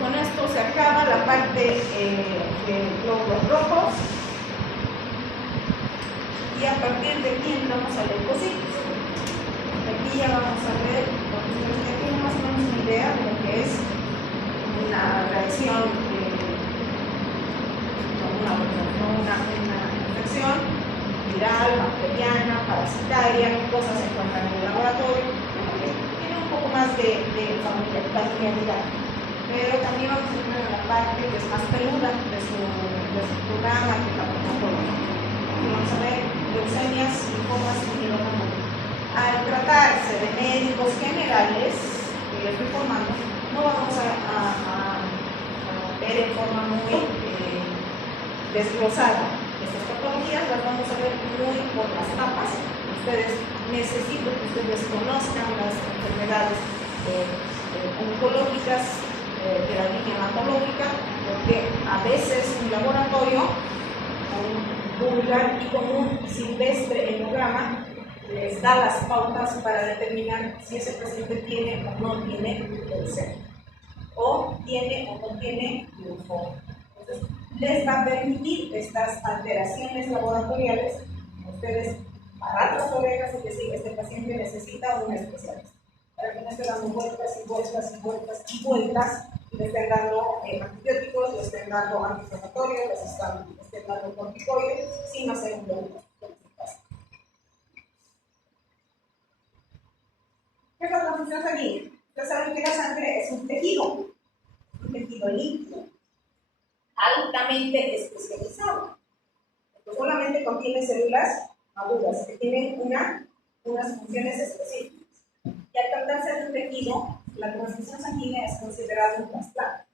con esto se acaba la parte de glóbulos rojos y a partir de aquí entramos a leucocitos. Aquí ya vamos a ver, porque ustedes ya tienen más o menos una idea de lo que es una reacción, una infección viral, bacteriana, parasitaria, qué cosas se encuentran en el laboratorio, tiene un poco más de familiaridad. Pero también vamos a entrar en la parte que es más peluda de su programa, que es la farmacología. Vamos a ver leucemias, linfomas y mieloma. Al tratarse de médicos generales, que les estoy formando, no vamos a ver en forma muy desglosada estas patologías, las vamos a ver muy por las capas. Necesito que ustedes conozcan las enfermedades oncológicas de la línea hematológica, porque a veces un laboratorio vulgar y común silvestre hemograma les da las pautas para determinar si ese paciente tiene o no tiene leucemia, o tiene o no tiene linfoma. Entonces, les va a permitir estas alteraciones laboratoriales a ustedes parar las orejas y decir, este paciente necesita un especialista. Para que no estén dando vueltas y vueltas y vueltas y vueltas, y le estén dando antibióticos, le estén dando antiinflamatorios, les estén dando corticoides, sin hacer un diagnóstico. ¿Qué es la transfusión sanguínea? Ustedes saben que la sangre es un tejido líquido, altamente especializado. Esto solamente contiene células maduras que tienen unas funciones específicas. Y al tratarse de un tejido, la transfusión sanguínea es considerada un trasplante.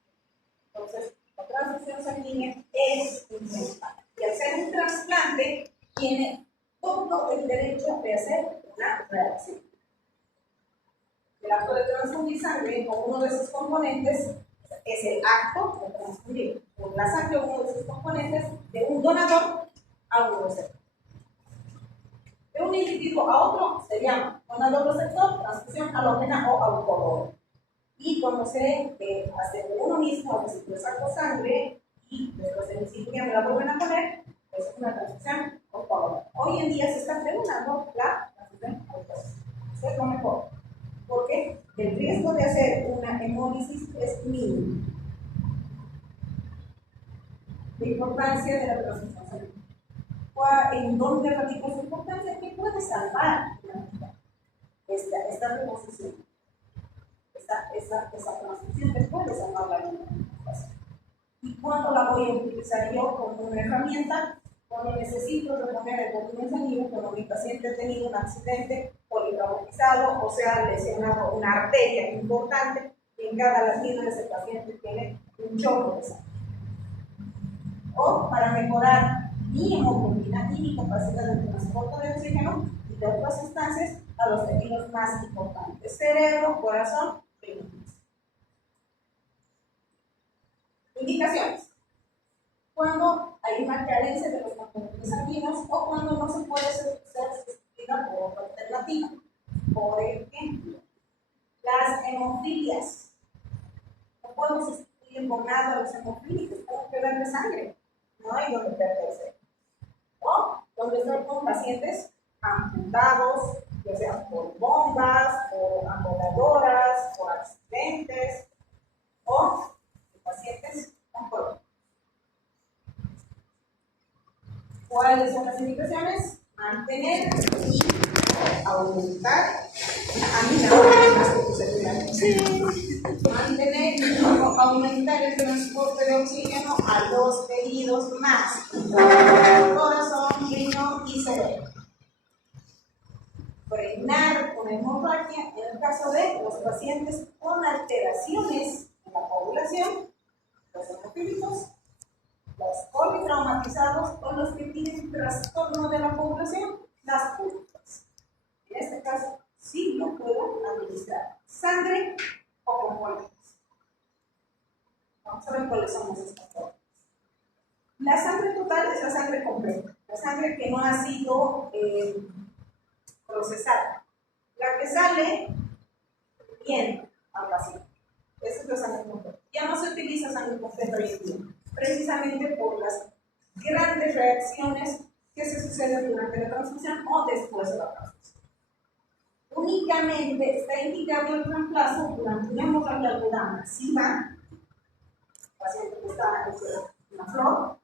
Entonces, la transfusión sanguínea es un trasplante. Y al ser un trasplante, tiene todo el derecho de hacer una reacción. El acto de transfundir sangre con uno de sus componentes es el acto de transfundir por la sangre uno de sus componentes de un donador a un receptor. De un individuo a otro se llama donador-receptor, transfusión halógena o autólogo. Y cuando se hace de uno mismo, es decir, yo saco sangre y después de mi cirugía me la vuelven a poner, pues es una transfusión autóloga. Hoy en día se está preguntando la transfusión autóloga. Eso es lo mejor, porque el riesgo de hacer una hemólisis es mínimo. La importancia de la transfusión sanguínea. ¿En dónde radica su importancia? ¿Qué puede salvar una vida? Esta reposición, esa transfusión que puede salvar la vida. ¿Y cuándo la voy a utilizar yo como una herramienta? Cuando necesito reponer el volumen sanguíneo, cuando mi paciente ha tenido un accidente politraumatizado o se ha lesionado una arteria importante, y en cada latido de ese paciente tiene un chorro de sangre. O para mejorar mi hemoglobina y mi capacidad de transporte de oxígeno y de otras sustancias a los tejidos más importantes: cerebro, corazón, riñones. Indicaciones: cuando hay una carencia de los componentes sanguíneos o cuando no se puede ser sustituida por otra alternativa. Por ejemplo, las hemofilias. No puedo sustituir por nada a los hemofílicos, tengo que darle sangre, no hay donde perderse. O cuando estoy con pacientes amputados, ya sean por bombas, por amputadoras, por accidentes, o pacientes oncológicos. ¿Cuáles son las indicaciones? Mantener y aumentar. Mantener y aumentar el transporte de oxígeno a los tejidos más: corazón, riñón y cerebro. Frenar con hemorragia en el caso de los pacientes con alteraciones en la coagulación, los hemofílicos, los politraumatizados o los que tienen trastorno de la coagulación, las púrpuras. En este caso, sí lo puedo administrar sangre o componentes. Vamos a ver cuáles son estas formas. La sangre total es la sangre completa, la sangre que no ha sido procesada, la que sale bien al paciente. Esa es la sangre completa. Ya no se utiliza muy completa hoy en día, precisamente por las grandes reacciones que se suceden durante la transfusión o después de la transfusión. Únicamente está indicado el reemplazo durante una hemorragia aguda masiva, paciente que está en la flor,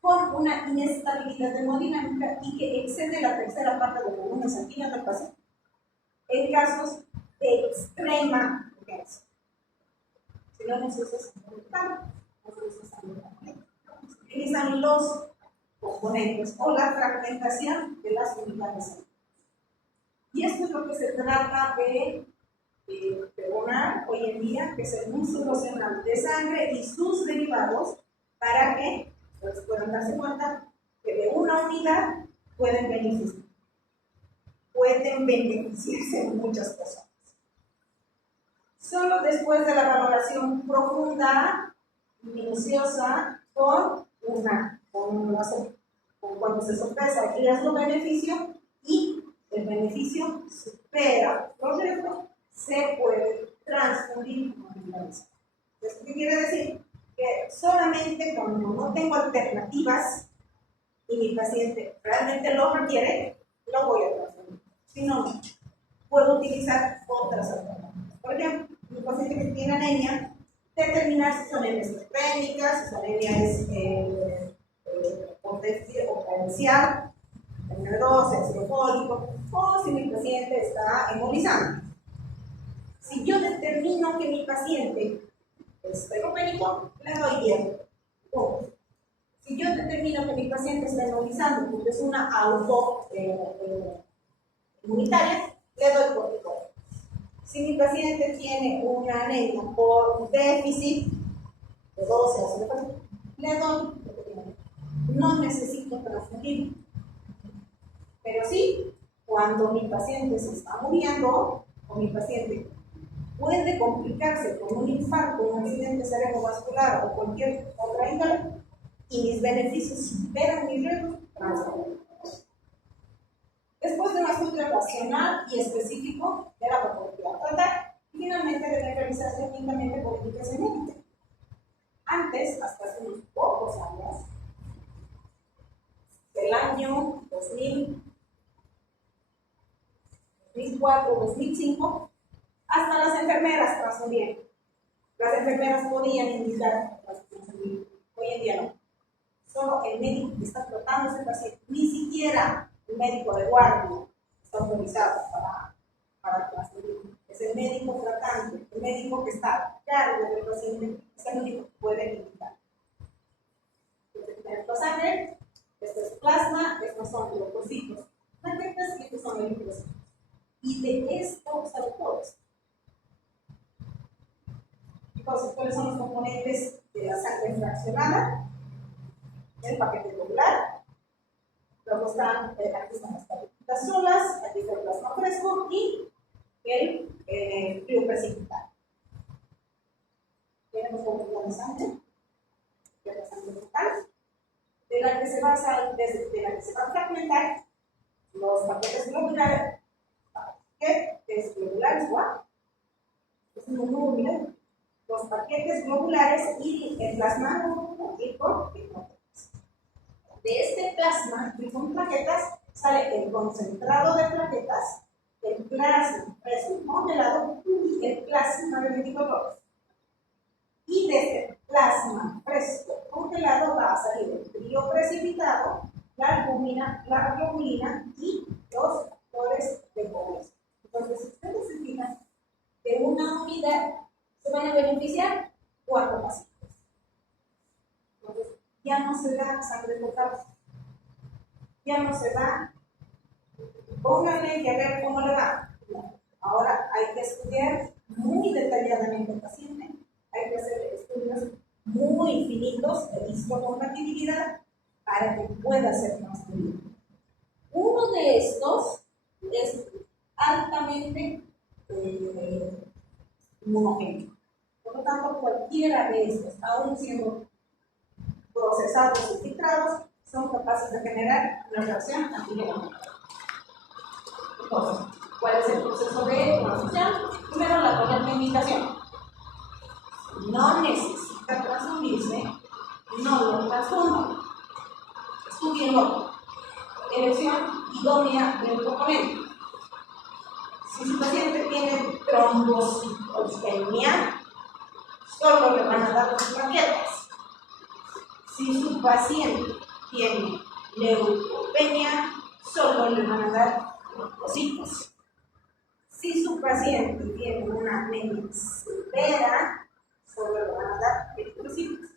con una inestabilidad hemodinámica y que excede la tercera parte del volumen sanguíneo del paciente, en casos de extrema urgencia. Si no necesitas utilizan los componentes o la fragmentación de las unidades. Y esto es lo que se trata de pregonar hoy en día, que es el uso racional de sangre y sus derivados, para que pues, puedan darse cuenta que de una unidad pueden beneficiarse de muchas cosas. Solo después de la valoración profunda y minuciosa cuando se sopesa el riesgo-beneficio y el beneficio supera los riesgos, se puede transfundir con unidades. ¿Esto qué quiere decir? Que solamente cuando no tengo alternativas y mi paciente realmente lo requiere, lo voy a transfundir. Si no, puedo utilizar otras alternativas. Por ejemplo, un paciente que tiene anemia, determinar si su anemia es sistémica, si su anemia es potencial, M2, ácido fólico, o si mi paciente está hemolizando. Si yo determino que mi paciente es ferropénico, le doy hierro. Si yo determino que mi paciente está hemolizando porque es una inmunitaria, le doy corticoide. Si mi paciente tiene una anemia por un déficit de 12 ácido fólico, le doy. No necesito transfundir. Pero sí, cuando mi paciente se está muriendo o mi paciente puede complicarse con un infarto, un accidente cerebrovascular o cualquier otra índole y mis beneficios superan mis riesgos, transfundir. Después de un estudio racional y específico de la patología a tratar, finalmente debe realizarse únicamente políticas médicas. Antes, hasta hace unos pocos años, del año 2004, 2005, hasta las enfermeras transfundían. Las enfermeras podían indicar transfundir. Hoy en día no. Solo el médico que está tratando a ese paciente, ni siquiera el médico de guardia está autorizado para transfundir. Es el médico tratante, el médico que está a cargo del paciente, es el único que puede indicar. Esto es sangre, esto es plasma, estos son leucocitos, plaquetas y estos son eritrocitos. Y de esto sale todo esto. Entonces, ¿cuáles son los componentes de la sangre fraccionada? El paquete globular. Luego están, aquí están las plaquetitas solas, aquí está el plasma fresco y el fluido precipitado. Tenemos la sangre, que es la sangre total, de la que se va a fragmentar los paquetes globulares. Paquetes globulares, ¿cuál? Es un número, miren. Los paquetes globulares y el plasma rico en plaquetas. De este plasma rico en plaquetas sale el concentrado de plaquetas, el plasma fresco congelado y el plasma de 24 horas. Y de este plasma fresco congelado va a salir el frío precipitado, la albúmina, la globulina y los factores de población. Entonces, si ustedes se fijan, de una unidad se van a beneficiar 4 pacientes. Entonces, ya no se da sangre total. Ya no se da. Pónganle y a ver cómo le va. Ahora hay que estudiar muy detalladamente el paciente. Hay que hacer estudios muy finitos de histocompatibilidad para que pueda ser transferido. Uno de estos es altamente inmunogénico. Por lo tanto, cualquiera de estos, aún siendo procesados y filtrados, son capaces de generar una reacción antigénica. Entonces, ¿cuál es el proceso de transfusión? Primero, la correcta indicación. No necesita transfusión. transfundirse, no lo transfundan. Estudienlo. Elección idónea del componente. Si su paciente tiene trombocitopenia, solo le van a dar las plaquetas. Si su paciente tiene leucopenia, solo le van a dar trombocitos. Si su paciente tiene una anemia severa, solo le van a dar eritrocitos.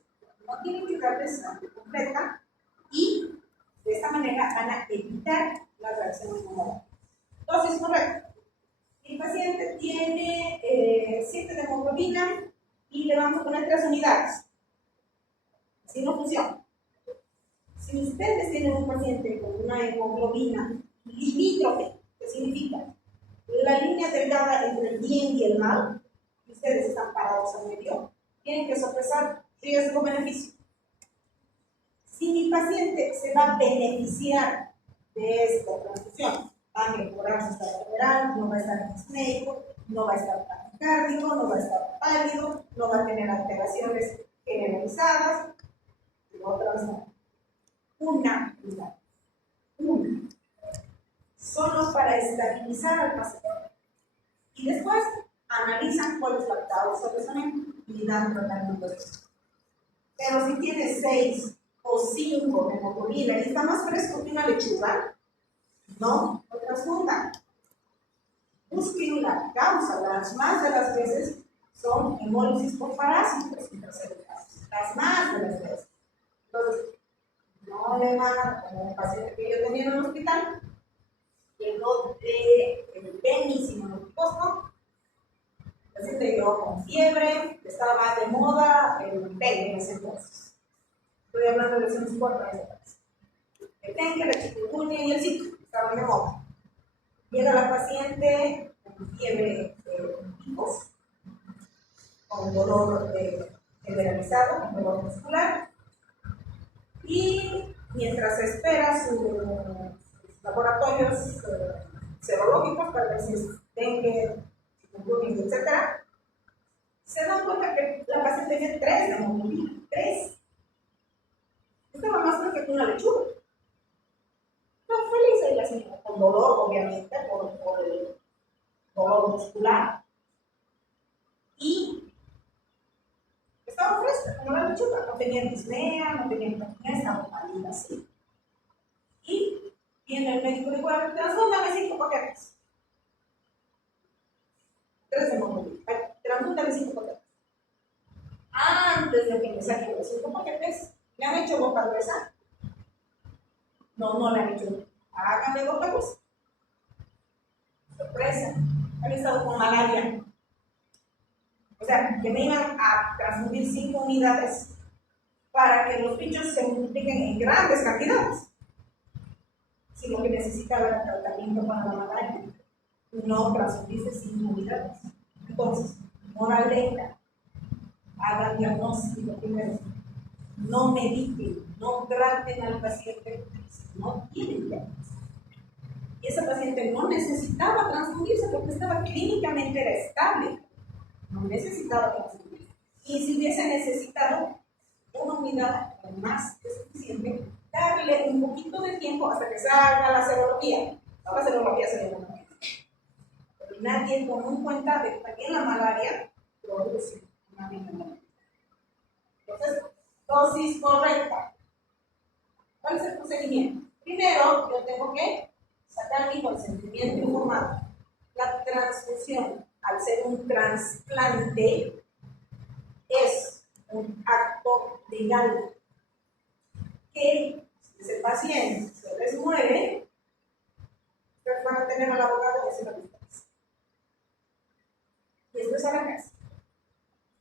No tienen que darles sangre completa y de esta manera van a evitar la reacción inmunológica. Dosis correcta. El paciente tiene 7 de hemoglobina y le vamos a poner 3 unidades. Así no funciona. Si ustedes tienen un paciente con una hemoglobina limítrofe, ¿qué significa? La línea delgada entre el bien y el mal, y ustedes están parados en medio, tienen que sopesar riesgo-beneficio. Si mi paciente se va a beneficiar de esta transfusión, va a mejorar su estado general, no va a estar disneico, no va a estar taquicárdico, no va a estar pálido, no va a tener alteraciones generalizadas, y otra vez no. Una unidad. Una. Solo para estabilizar al paciente. Y después analizan cuál es la causa de esa y dan tratamiento de eso. Pero si tiene 6 o 5 de hemoglobina y está más fresco que una lechuga, no lo transfundan. Busquen la causa. Más de las veces son hemólisis por parásitos intracelulares. Las más de las veces. Entonces, no le van a, como un paciente que yo tenía en el hospital, llegó de benísimo neucosto. El paciente llegó con fiebre, estaba de moda el dengue en ese entonces. Estoy hablando de lesiones 4 años atrás. El dengue, la chikungunya y el zika estaban de moda. Llega la paciente con fiebre en picos, con dolor generalizado, con dolor muscular, y mientras espera sus laboratorios serológicos para ver si es dengue, chikungunya, etc., se dan cuenta que la paciente tiene 3 de hemoglobina. 3. Estaba más fresca que una lechuga. Está feliz ahí la señora, con dolor, obviamente, por el dolor muscular. Y estaba fresca, como la lechuga. No tenía disnea, no tenía taquipnea, estaba pálida así. Y viene el médico y dice: bueno, transfúndame 5 paquetes. 3 de hemoglobina. Transfúndame 5 paquetes. Antes de que me saquen los 5 paquetes, ¿le han hecho boca gruesa? No, no le han hecho. Háganle boca gruesa. Sorpresa. Han estado con malaria. O sea, que me iban a transfundir 5 unidades para que los bichos se multipliquen en grandes cantidades. Si lo que necesitaba era tratamiento para la malaria, no transfundirse 5 unidades. Entonces, moraleja, hagan diagnóstico primero. No mediquen, no traten al paciente si no tienen diagnóstico. Y esa paciente no necesitaba transfundirse porque estaba clínicamente era estable. No necesitaba transfundirse. Y si hubiese necesitado una unidad más que suficiente, darle un poquito de tiempo hasta que salga la serología. No, la serología se le da. Pero nadie tomó en cuenta de que también la malaria produce una enfermedad. Entonces, dosis correcta. ¿Cuál es el procedimiento? Primero, yo tengo que sacar mi consentimiento informado. La transfusión, al ser un trasplante, es un acto legal que, si ese paciente se les muere, ustedes van a tener al abogado que se lo dice. Y esto es a la casa.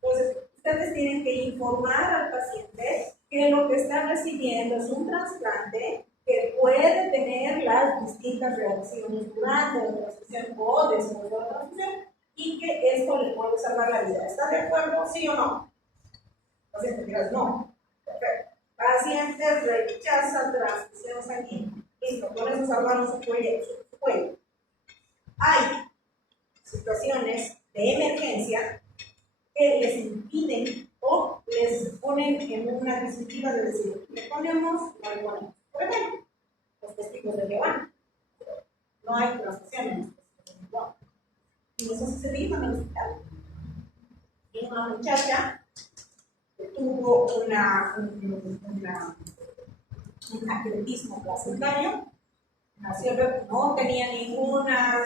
Entonces, ustedes tienen que informar al paciente que lo que está recibiendo es un trasplante que puede tener las distintas reacciones durante la transfusión o después de la transfusión y que esto le puede salvar la vida. ¿Está de acuerdo? ¿Sí o no? Paciente dirás no. Perfecto. Paciente rechaza transfusión sanguínea. Listo, con eso salvamos su cuello. Hay situaciones de emergencia que les impiden o les ponen ponen en una disyuntiva de decir, ¿le ponemos o no le ponemos? Por ejemplo, los testigos de Jehová. No hay transfusión en los testigos de Jehová. Y eso sucedió en el hospital. Y una muchacha que tuvo un atletismo placentario, nació, no tenía ninguna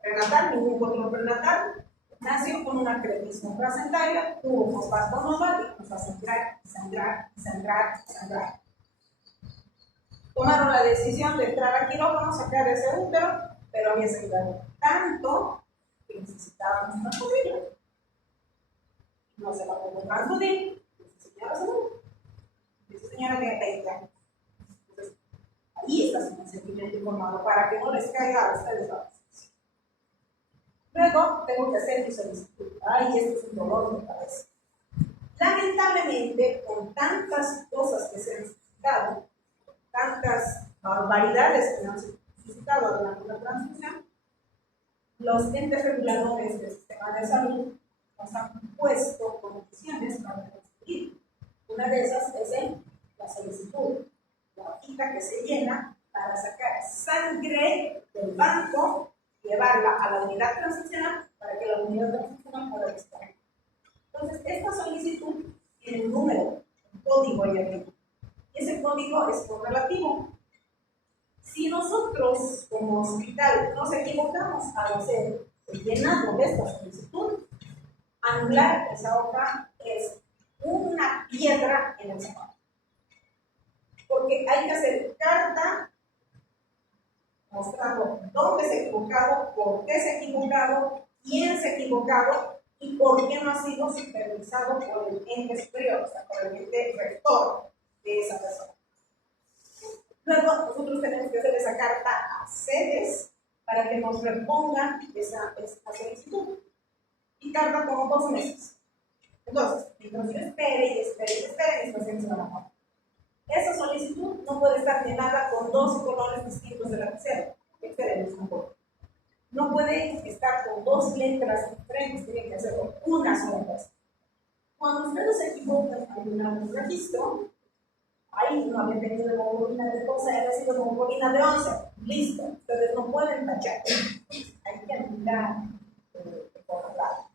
prenatal, ningún control prenatal, nació con un atletismo placentario, tuvo fosfato nodal y empezó a sangrar. Tomaron la decisión de entrar a quirófano, sacar ese útero, pero había sangrado tanto que necesitaban una transfusión. No se la pudo transfundir, esa señora se murió. Esa señora tiene 20 años. Entonces, ahí está su consentimiento informado para que no les caiga a ustedes la decisión. Luego tengo que hacer mi solicitud. Ay, este es un dolor de cabeza. Lamentablemente, con tantas cosas que se han suscitado, tantas barbaridades que se han suscitado durante la transfusión, los entes reguladores del sistema de salud nos han puesto condiciones para transferir. Una de esas es la solicitud, la hojita que se llena para sacar sangre del banco, llevarla a la unidad transfusional para que la unidad transfusional pueda extraer. Entonces, esta solicitud tiene un número, un código ahí arriba. Y ese código es correlativo. Si nosotros, como hospital, nos equivocamos al hacer el llenado de esta solicitud, anular esa hoja es una piedra en el zapato. Porque hay que hacer carta mostrando dónde se ha equivocado, por qué se ha equivocado, quién se ha equivocado y por qué no ha sido supervisado por el ente superior, o sea, por el ente rector de esa persona. Luego, nosotros tenemos que hacer esa carta a sedes para que nos repongan esa solicitud. Y tarda como 2 meses. Entonces, mientras yo espere, mis pacientes van a morir. Esa solicitud no puede estar llenada con 2 colores distintos de lapicero. Excelente, tampoco. No puede estar con 2 letras diferentes, tiene que hacerlo una sola cosa. Cuando ustedes se equivocan al llenar un registro, ahí no había tenido hemoglobina de 12, había sido hemoglobina de 11. Listo, ustedes no pueden tachar. Hay que mirar por el lado.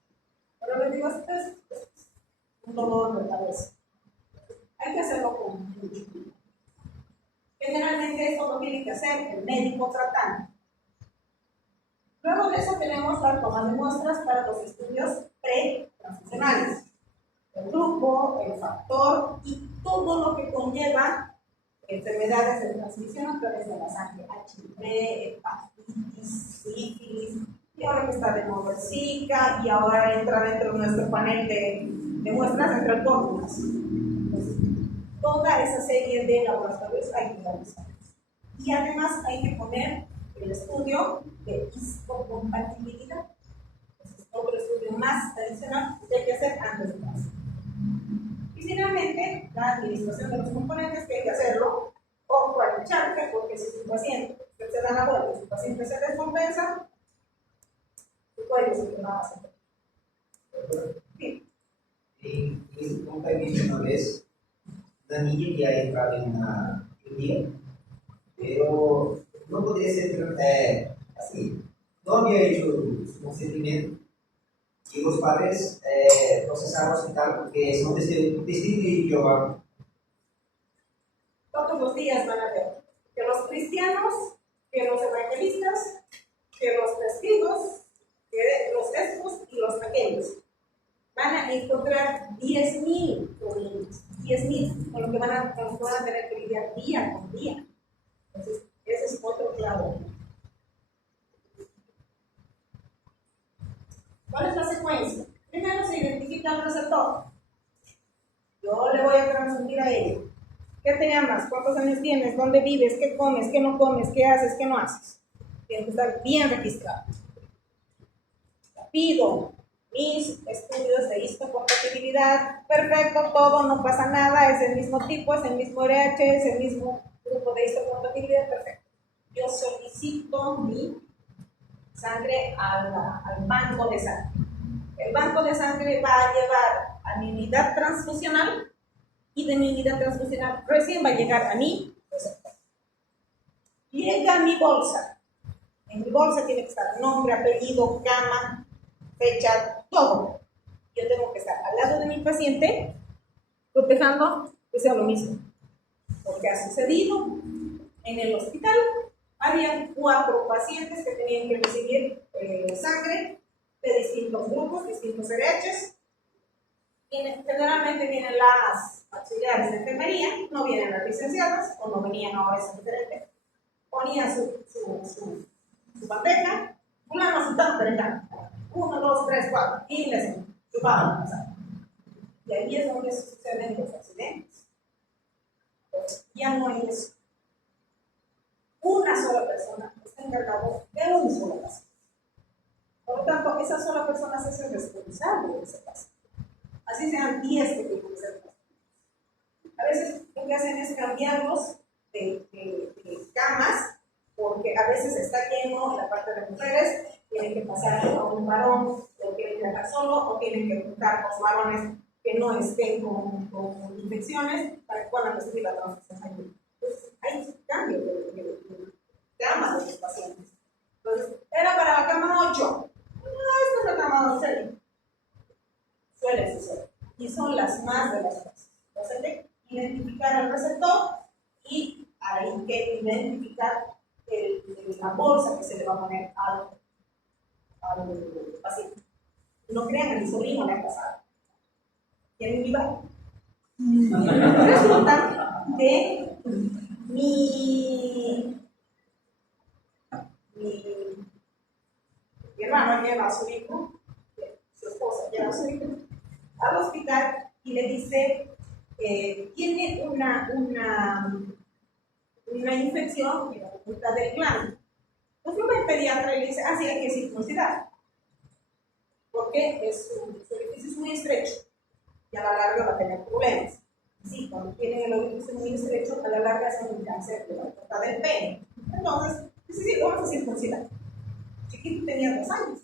Pero les digo, esto es un dolor de cabeza. Hay que hacerlo con mucho cuidado. Generalmente esto lo tiene que hacer el médico tratante. Luego de eso tenemos la toma de muestras para los estudios pre-transfusionales. El grupo, el factor y todo lo que conlleva enfermedades de transmisión a través de la sangre, HIV, hepatitis, sífilis, y ahora que está de moda el Zika, y ahora entra dentro de nuestro panel de muestras entre el COVID. Entonces, toda esa serie de laboratorios hay que realizarlos. Y además hay que poner el estudio de histocompatibilidad. Ese es otro estudio más tradicional que hay que hacer antes de pasar. Y finalmente, la administración de los componentes, que hay que hacerlo ojo al charque, porque si su paciente se da la vuelta, si su paciente se descompensa, su cuello se te va a hacer. Sí. Y nunca he visto una vez una niña que ha entrado en una clínica, pero no podría ser así. No había hecho su consentimiento y los padres procesaron al hospital porque son testigos de Jehová. Todos los días van a ver que los cristianos, que los evangelistas, que los testigos, que los estos y los aquellos van a encontrar 10,000 problemas, 10,000, con lo que van a tener que lidiar día con día. Entonces, ese es otro clavo. ¿Cuál es la secuencia? Primero se identifica el receptor. Yo le voy a transmitir a ella. ¿Qué te llamas? ¿Cuántos años tienes? ¿Dónde vives? ¿Qué comes? ¿Qué no comes? ¿Qué haces? ¿Qué no haces? Tiene que estar bien registrado. Pido mis estudios de histocompatibilidad. Perfecto, todo, no pasa nada. Es el mismo tipo, es el mismo RH, es el mismo grupo de histocompatibilidad. Perfecto. Yo solicito mi sangre al banco de sangre. El banco de sangre va a llevar a a mi unidad transfusional y de mi unidad transfusional recién va a llegar a mi receptor. Llega a mi bolsa. En mi bolsa tiene que estar nombre, apellido, cama, fecha, todo. Yo tengo que estar al lado de mi paciente, protejando que sea lo mismo. Porque ha sucedido en el hospital, había 4 pacientes que tenían que recibir sangre de distintos grupos, distintos RHs. Generalmente vienen las auxiliares de enfermería, no vienen las licenciadas, o no venían ahora, es diferente. Ponían su bandeja, fulano, sultano, perengano. 1, 2, 3, 4, y les chupaban. Y ahí es donde suceden los accidentes. Pues ya no hay eso. Una sola persona está encargada de un solo paciente. Por lo tanto, esa sola persona se hace responsable de ese paciente. Así sean 10 que tienen que ser pacientes. A veces lo que hacen es cambiarlos de camas, porque a veces está lleno en la parte de mujeres, tienen que pasar a un varón, o quieren viajar solo, o tienen que juntar con varones que no estén con infecciones para que puedan recibir la transfusión sanguínea. Entonces, hay cambio de cama de los pacientes. Entonces, era para la cama 8. No, esta es la cama 12. Suele suceder. Y son las más de las cosas. Entonces, hay que identificar el receptor y hay que identificar la bolsa que se le va a poner al paciente. No crean, a mi sobrino le ha pasado. ¿Quieren viva? Resulta que mi hermano lleva a su hijo, su esposa lleva a su hijo al hospital y le dice, tiene una infección en la punta del glande. Entonces el pediatra le dice, sí, hay que circuncidar, porque su orificio es muy estrecho y a la larga va a tener problemas. Sí, cuando tienen el orificio muy estrecho, a la larga es un cáncer de la punta del pene. Entonces, sí, vamos a circuncidar. Chiquito tenía 2 años.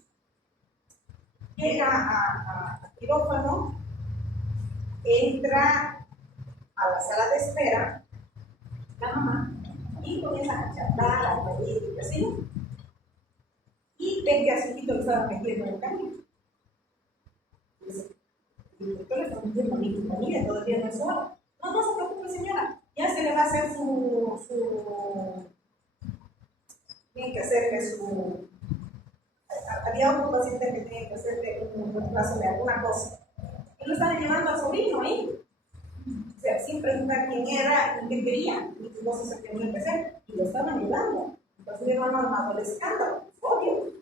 Llega a quirófano, entra a la sala de espera, la mamá, y comienza a charlar, a pedir, así. Y ve que a su hijito lo estaba metiendo en el camino. El doctor le está metiendo a mi familia, todavía no es hora. No se preocupe, señora, ya se le va a hacer tiene que hacerle había otro paciente que tenía que hacerle un reemplazo de alguna cosa. Y lo estaban llevando al sobrino ahí. O sea, sin preguntar quién era y qué quería. Y sus cosas se tenían que hacer. Y lo estaban llevando. Entonces mi hermano armado el escándalo. Obvio.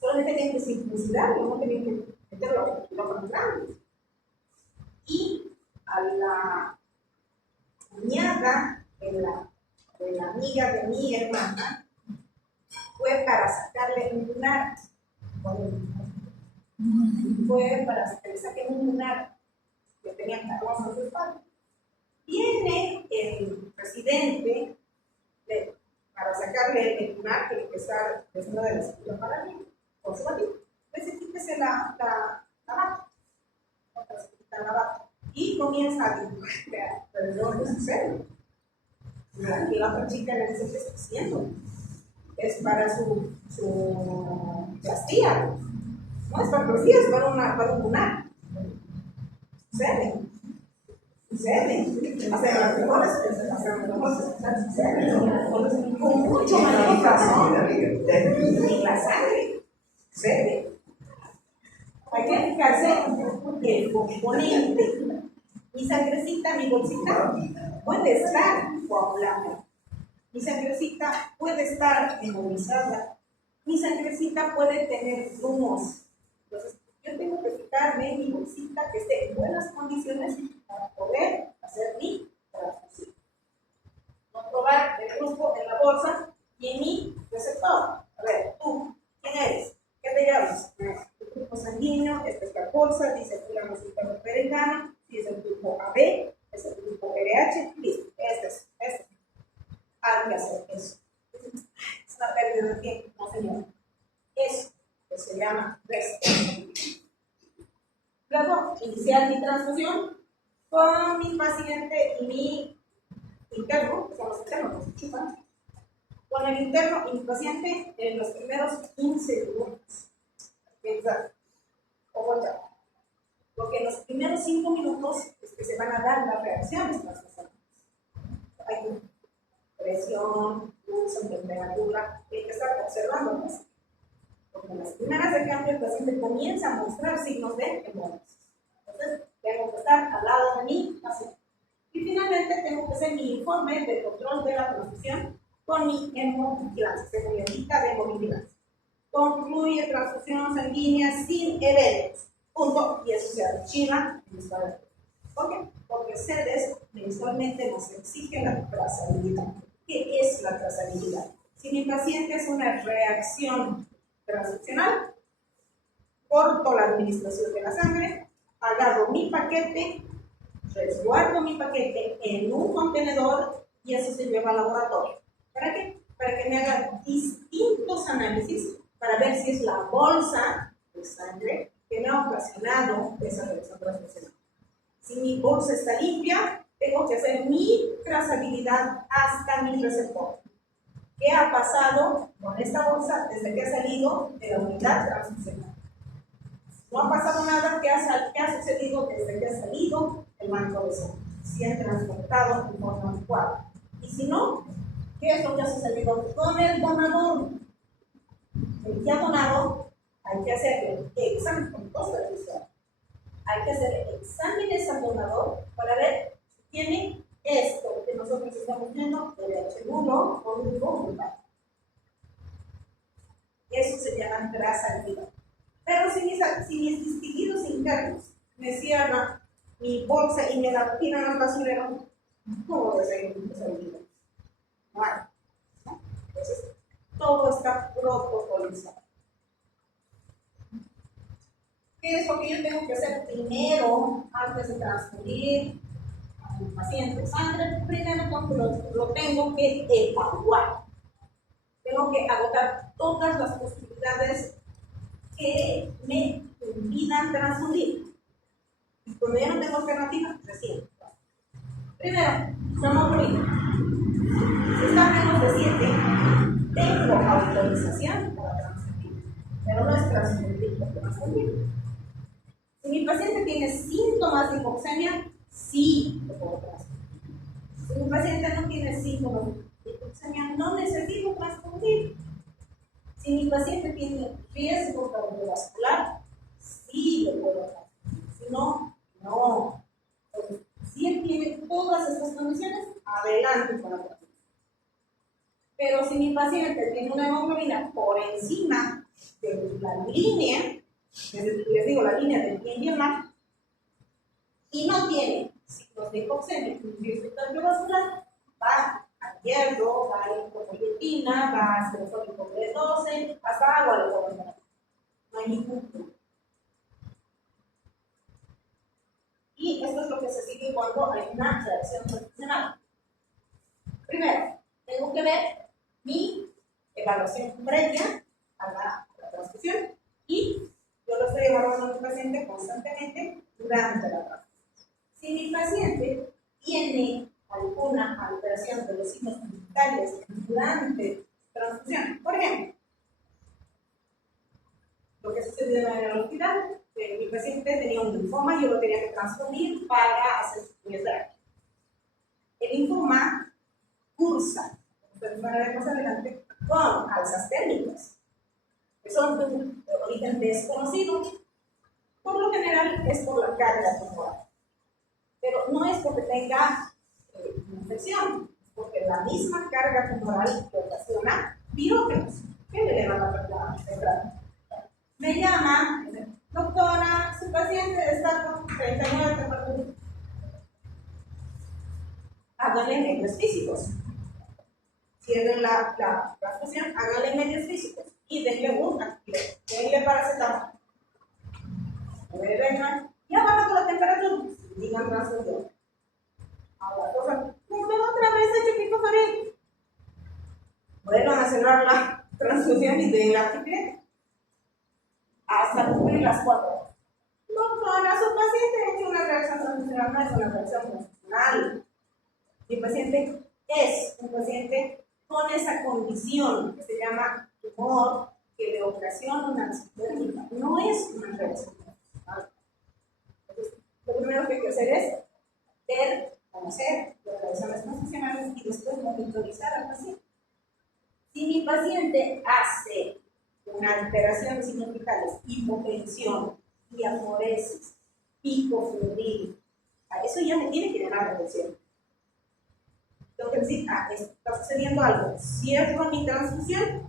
Solamente tenían que circuncidarlo, no tenían que meterlo en grande. Y a la cuñada de la amiga de mi hermana fue para sacarle un lunar. Fue para que le saquen un lunar que tenía cargos en su espalda. Viene el presidente para sacarle el lunar, que tiene que estar desnudo de la cintura para arriba, con su batín. Entonces, quítese la bata. La bata. Y comienza a dibujar. Pero ¿qué sucede? Y la otra chica le dice, ¿qué está haciendo? Es para su plastía. No es para plastía, es para un lunar. Sucede. Hacer las mejores, con mucho mayor razón en la sangre. Sucede. Hay que fijarse el componente. Mi sangrecita, mi bolsita puede estar coagulada. Mi sangrecita puede estar inmunizada. Mi sangrecita puede tener grumos. Entonces, yo tengo que fijarme en mi bolsita que esté en buenas condiciones para poder hacer mi transfusión. No probar el grupo en la bolsa y en mi receptor. A ver, tú, ¿quién eres? ¿Qué te llamas? El grupo sanguíneo, esta es la bolsa, dice fulano sultano perengano, si es el grupo AB, es el grupo RH, listo, este es. Hay que hacer eso. Es una pérdida de tiempo, no señor. Eso que se llama responsabilidad. Luego, iniciar mi transfusión con mi paciente y mi interno, que son los internos, los chupan, con el interno y mi paciente en los primeros 15 minutos. Exacto. O ya. Porque en los primeros 5 minutos es que se van a dar las reacciones transfusionales. Hay presión, pulso, temperatura, hay que estar observándolas. Porque en las primeras de cambio el paciente comienza a mostrar signos de hemólisis. Entonces, tengo que estar al lado de mi paciente. Y finalmente, tengo que hacer mi informe de control de la transfusión con mi hemovigilancia, seguridad de hemovigilancia. Concluye transfusión sanguínea sin eventos. Punto. Y eso se archiva en mis paredes. ¿Por qué? Porque CEDES mensualmente nos exige la trazabilidad. ¿Qué es la trazabilidad? Si mi paciente es una reacción transfusional, corto la administración de la sangre, agarro mi paquete, resguardo mi paquete en un contenedor y eso se lleva al laboratorio. ¿Para qué? Para que me hagan distintos análisis para ver si es la bolsa de sangre que me ha ocasionado esa reacción transfusional. Si mi bolsa está limpia, tengo que hacer mi trazabilidad hasta mi receptor. ¿Qué ha pasado con esta bolsa desde que ha salido de la unidad transfusional? No ha pasado nada. ¿Qué ha sucedido desde que ha salido el banco de sangre? Si han transportado de forma adecuada. Y si no, ¿qué es lo que ha sucedido con el donador? El que ha donado, hay que hacerle examen con post-transfusión. Hay que hacer exámenes al donador para ver si tiene esto que nosotros estamos viendo, el nulo o un global. Eso se llama trazabilidad. Pero si mis distinguidos internos me cierran mi bolsa y me la tiran al basurero, ¿cómo voy a seguir mi trazabilidad? Bueno, ¿no? Entonces, todo está protocolizado. ¿Qué es lo que yo tengo que hacer primero antes de transferir a mi paciente sangre? Primero lo tengo que evaluar. Tengo que agotar todas las posibilidades que me impidan transfundir. Y cuando ya no tengo alternativa, recién. Primero, hemoglobina. Si está menos de 7, tengo autorización para transfundir. Pero no es transfundir porque transfundir. Si mi paciente tiene síntomas de hipoxemia, sí lo puedo transfundir. Si mi paciente no tiene síntomas de hipoxemia, no necesito transfundir. Si mi paciente tiene riesgo cardiovascular, sí lo puedo transfundir. Si no, no. Entonces, si él tiene todas estas condiciones, adelante con la transfusión. Pero si mi paciente tiene una hemoglobina por encima de la línea, les digo la línea del bien y el mal, y no tiene signos de hipoxemia y riesgo cardiovascular, va a hierro, va a hipoglucemia, va a serofólico B12, hasta agua le puedo dar. No hay ningún problema. Y esto es lo que se sigue cuando hay una reacción transfusional. Primero, tengo que ver mi evaluación previa a la transfusión y yo lo estoy evaluando a mi paciente constantemente durante la transfusión. Si mi paciente tiene alguna alteración de los signos vitales durante la transfusión, por ejemplo, lo que sucedió en el hospital, mi paciente tenía un linfoma y yo lo tenía que transfundir para hacer su quimioterapia. El linfoma cursa, ustedes van a ver más adelante, con alzas térmicas, que son de un origen desconocido. Por lo general es por la carga tumoral. Pero no es porque tenga infección, es porque la misma carga tumoral que ocasiona pirógenos, que le elevan la entrada. Me llama, doctora, su paciente está con 39 temperaturas. Háganle medios físicos. Cierren la transfusión, háganle medios físicos y denle un antibiótico, denle paracetamol. Vengan, ya bajando la temperatura, digan transfusión. Ahora, otra vez hecho picofaril. Vuelvan a cerrar la transfusión y den la antibiótico hasta cumplir las 4 horas. Doctora, su paciente ha hecho una celular no es una reacción transfusional. Mi paciente es un paciente con esa condición que se llama tumor, que le ocasiona una reacción, no es una reacción transfusional. Entonces, lo primero que hay que hacer es ver, conocer las reacciones transfusionales y después monitorizar al paciente. Si mi paciente hace una alteración de signos vitales, hipotensión, diaforesis, pico febril, a eso ya me tiene que llamar la atención. Tengo que decir, está sucediendo algo, cierro mi transfusión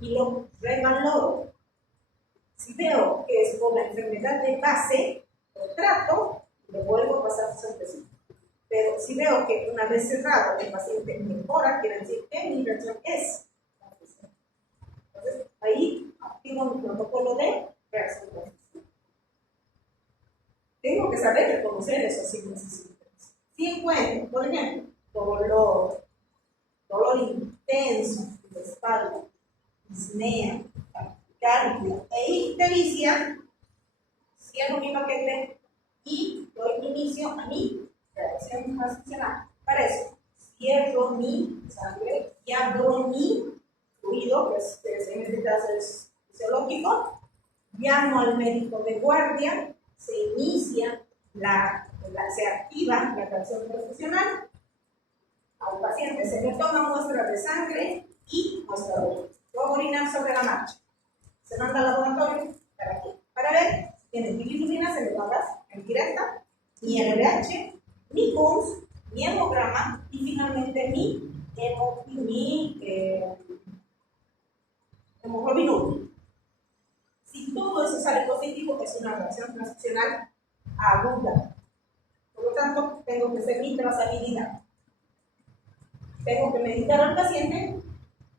y lo revaloro. Si veo que es por la enfermedad de base, lo trato y le vuelvo a pasar su antecedentes. Pero si veo que una vez cerrado el paciente mejora, quiere decir que mi reacción es transfusión. Entonces, ahí activo un protocolo de reacción transfusión. Tengo que saber reconocer esos signos y síntomas. Si encuentro, por ejemplo, dolor intenso de espalda, disnea, taquicardia e ictericia, cierro mi paquete y doy inicio a mi reacción transfusional. Para eso, cierro mi sangre y abro mi fluido, que en este caso es fisiológico, llamo al médico de guardia, se inicia, se activa la reacción transfusional. Al paciente se le toma muestra de sangre y muestra de orina. Voy a orinar sobre la marcha. Se manda al laboratorio. ¿Para qué? Para ver si tiene bilirrubinas elevadas en directa, mi LDH, mi PUMS, mi hemograma y finalmente mi hemoglobinúria. Si todo eso sale positivo, es una reacción transfusional aguda. Por lo tanto, tengo que hacer mi trazabilidad. Tengo que medicar al paciente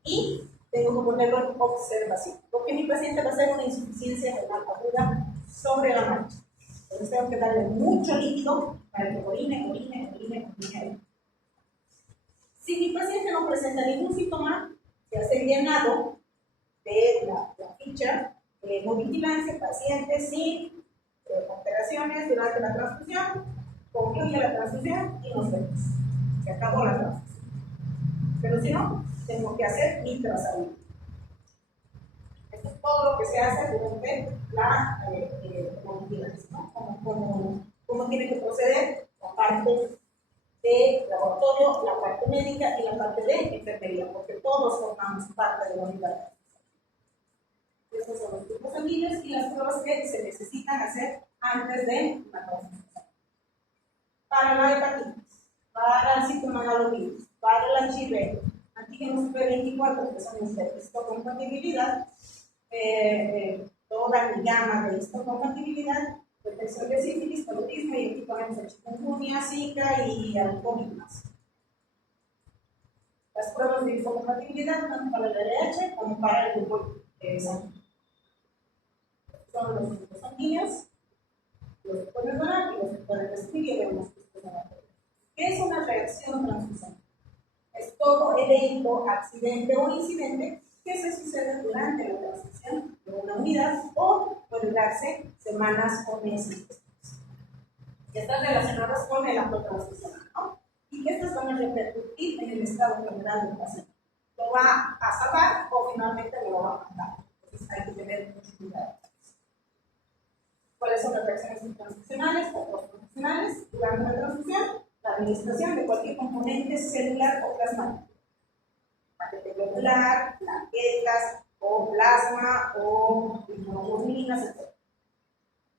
y tengo que ponerlo en observación, porque mi paciente va a hacer una insuficiencia renal aguda sobre la marcha. Entonces tengo que darle mucho líquido para que orine. Si mi paciente no presenta ningún síntoma, se hace el llenado de la ficha de hemovigilancia, paciente sin alteraciones durante la transfusión, concluye la transfusión y nos vemos. Se acabó la transfusión. Pero si no, tengo que hacer mi trazabilidad. Esto es todo lo que se hace durante la hemovigilancia, ¿no? Cómo tiene que proceder la parte de laboratorio, la parte médica y la parte de enfermería, porque todos formamos parte de la unidad. Estos son los grupos sanguíneos y las pruebas que se necesitan hacer antes de la transfusión. Para la hepatitis, para el citomegalovirus, para el HIV, antígenos P24, que son los de histocompatibilidad, toda mi gama de histocompatibilidad, detección de sífilis, paludismo y equipamientos de chikungunya, Zika y al COVID más. Las pruebas de histocompatibilidad tanto para el LDH como para el grupo sanguíneo. Son los grupos sanguíneos, los que pueden donar y los que pueden recibir y vemos que pueden donar. ¿Qué es una reacción transfusional? Es todo evento, accidente o incidente que se sucede durante la transfusión de una unidad o puede darse semanas o meses después. Y están relacionadas con el acto transfusional, ¿no? Y que estas van a repercutir en el estado general del paciente. Lo va a salvar o finalmente lo va a matar. Entonces hay que tener mucho cuidado. ¿Cuáles son las reacciones transfusionales o posttransfusionales durante la transfusión? La administración de cualquier componente celular o plasmático. Paquete globular, plaquetas, o plasma, o inmunoglobulinas, etc.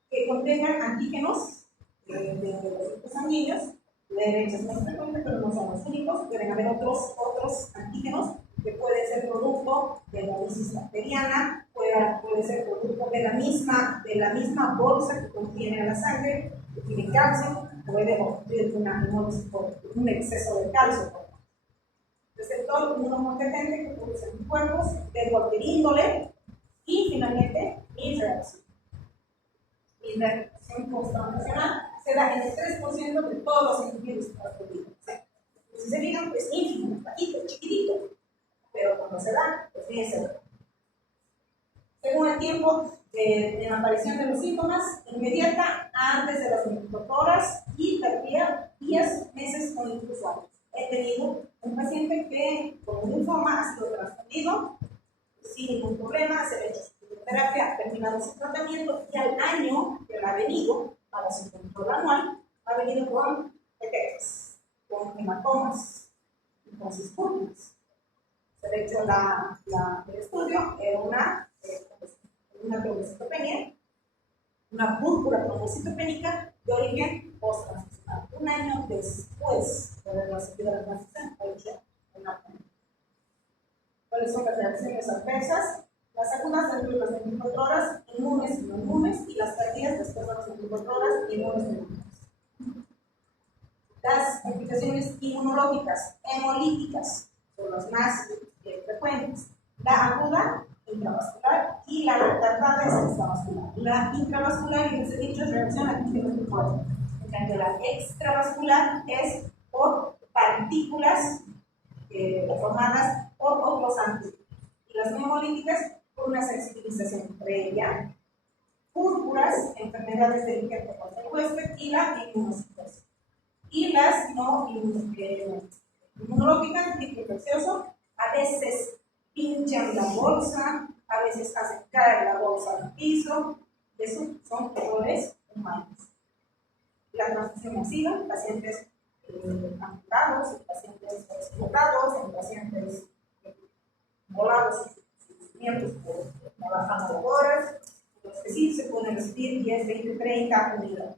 Que contengan antígenos de los grupos sanguíneos, de es más frecuente, pero no son los únicos. Pueden haber otros antígenos que pueden ser producto de la lisis bacteriana, puede ser producto de la misma bolsa que contiene la sangre, que tiene calcio, puede ocurrir un exceso de calcio. Receptor inmunocompetente que produce anticuerpos de cualquier índole y finalmente mi reacción. Mi reacción posttransfusional se da en el 3% de todos los individuos transfundidos. Si se fijan, es ínfimo, bajito, chiquitito, pero cuando se da, pues fíjense. Según el tiempo de la aparición de los síntomas, inmediata, antes de las 24 horas y también control anual ha venido con petequias, con hematomas y con ciscúrculas. Se ha hecho el estudio era una trombocitopenia, una púrpura trombocitopénica de origen post-transicional. Un año después de haber recibido la transición, ha hecho una púrpura. ¿Cuáles son las reacciones adversas? Las agudas dentro de las 24 horas, inmunes y no inmunes, y las tardías después de las 24 horas, inmunes y no inmunes. Las complicaciones inmunológicas, hemolíticas, son las más frecuentes. La aguda, intravascular, y la retardada es extravascular. La intravascular, y les he dicho, es reacción antígeno anticuerpo. En cambio, la extravascular es por partículas formadas por otros antígenos. Y las hemolíticas, por una sensibilización previa, púrpuras, enfermedades del injerto contra el huésped y la inmunocitosis. Y las no inmunológicas, tipo infeccioso, a veces pinchan la bolsa, a veces hacen caer la bolsa al piso. Eso son errores humanos. La transfusión masiva, pacientes amputados, en pacientes explotados, en pacientes volados sus miembros por trabajando horas, los que sí se pueden recibir 10, 20, 30 unidades.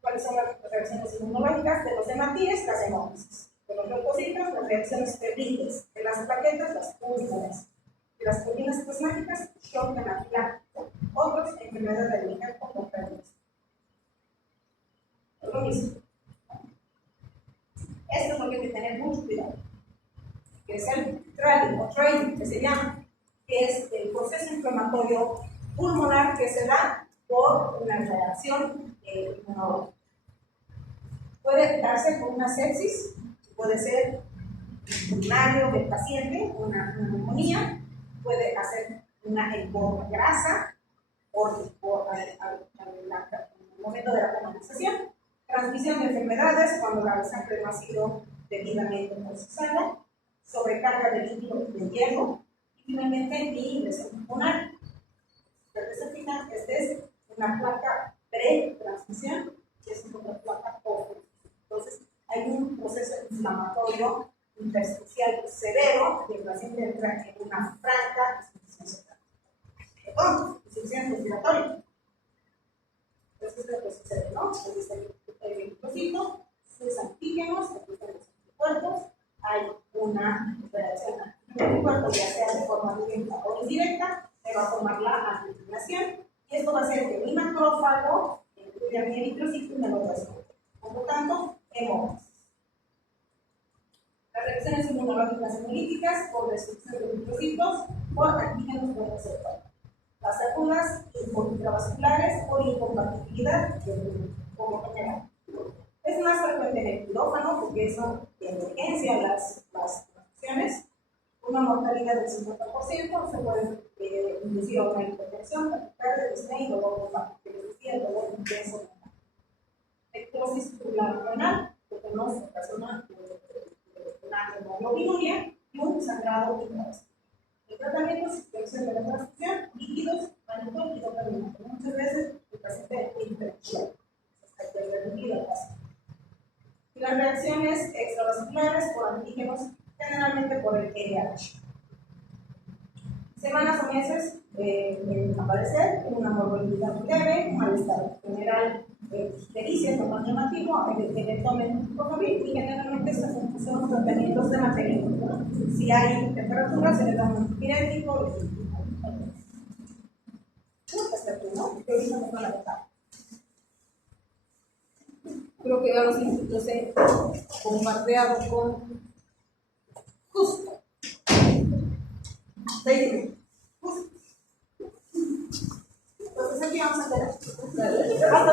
¿Cuáles son las reacciones inmunológicas? De los hematíes, las hemólisis. De los leucocitos, las reacciones febriles. De las plaquetas, las púrpuras. De las proteínas plasmáticas, shock anafiláctico. Otros, enfermedades del injerto contra el huésped. Es lo mismo. Esto es lo que hay que tener mucho cuidado. Que es el trading o trading, que se llama, que es el proceso inflamatorio pulmonar que se da por una reacción inmunológica. Puede darse por una sepsis, puede ser primario del paciente, una neumonía, puede hacer una embolia grasa por el momento de la canalización, transmisión de enfermedades cuando la sangre no ha sido debidamente procesada, sobrecarga de líquido y de hierro, y finalmente ingresión pulmonar. Esta es una placa pre-transmisión y es una placa post. Entonces, hay un proceso inflamatorio intersticial severo que el paciente entra en una franca insuficiencia respiratoria. Entonces, es lo que sucede, ¿no? El linfocito, sus antígenos, los anticuerpos, hay una reacción anticuerpo, ya sea de forma directa o indirecta, se va a formar la anticoagulación y esto va a hacer que mi macrófago incluya mi eritrocito y me lo resuelva. Por lo tanto, hemólisis. Las reacciones inmunológicas hemolíticas por destrucción de eritrocitos por antígenos de receptor. Las agudas intravasculares por incompatibilidad como general. Es más frecuente en el quirófano porque eso tiene urgencia las transfusiones. Una mortalidad del 50% se puede inducir a una hipertensión, taquicardia, disney, dolor que les decía, dolor intenso. Necrosis tubular renal, porque nos ocasiona una hemoglobinuria y un sangrado intravascular. El tratamiento es suspensión de la transfusión, líquidos, manitol y dopamina. Muchas veces el paciente hipertensión. Hasta que reducir el paciente. Y las reacciones extravasculares por antígenos, generalmente por el LH. Semanas o meses de aparecer una morbilidad leve, un malestar general, ictericia, como llamativo, eventualmente COVID, y generalmente estos son tratamientos de materia. Si hay temperatura, se le da un antipirético. Hasta aquí, ¿no? Que ahorita me van a votar. Creo que ya los institutos he bombardeado con justo. Justo. Entonces aquí vamos a hacer